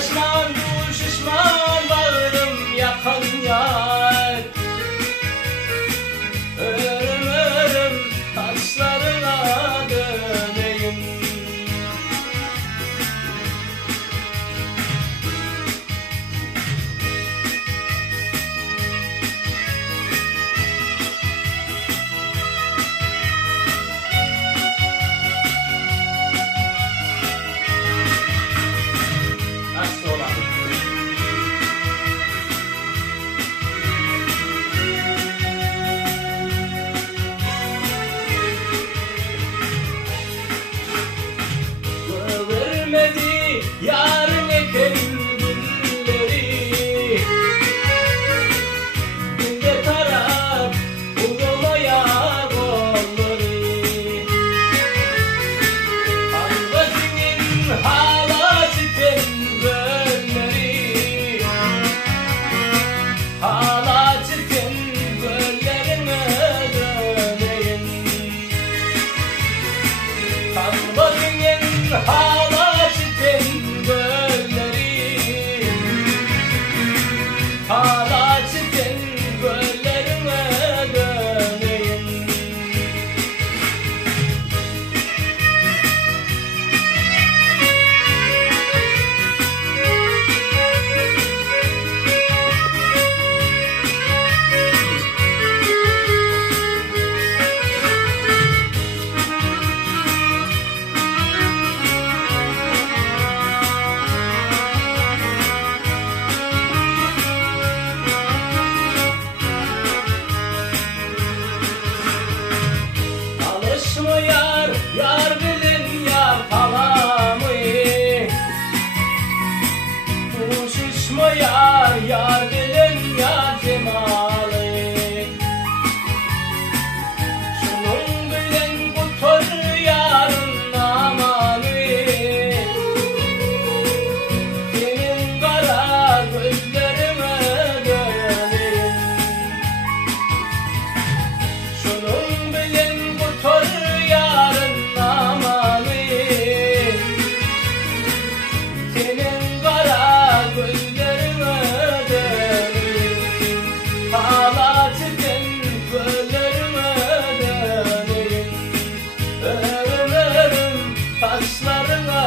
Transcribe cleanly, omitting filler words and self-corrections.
Şişman bu şişman bağrım yakan yar. Örüm örüm taşlarına döneyim. Vermedi yarın eken gülleri, günde tarak ulumaya kolları. Anlasının hala çiten gölleri, hala çiten göllerine döneyim. Anlasının hala çiten gölleri, hala çiten göllerine döneyim. Alışma yar, yar bilin yar kalamı. Kuşuşma yar, yar bilin yar cemalı. Şunun bilin bu tör yarın amanı. Senin kara gözlerime döneyim. Şunun bilin bu tör yarın amanı. Senin kara gözlerime döneyim. Hala çiten göllerime döneyim. Örüm örüm taşlarına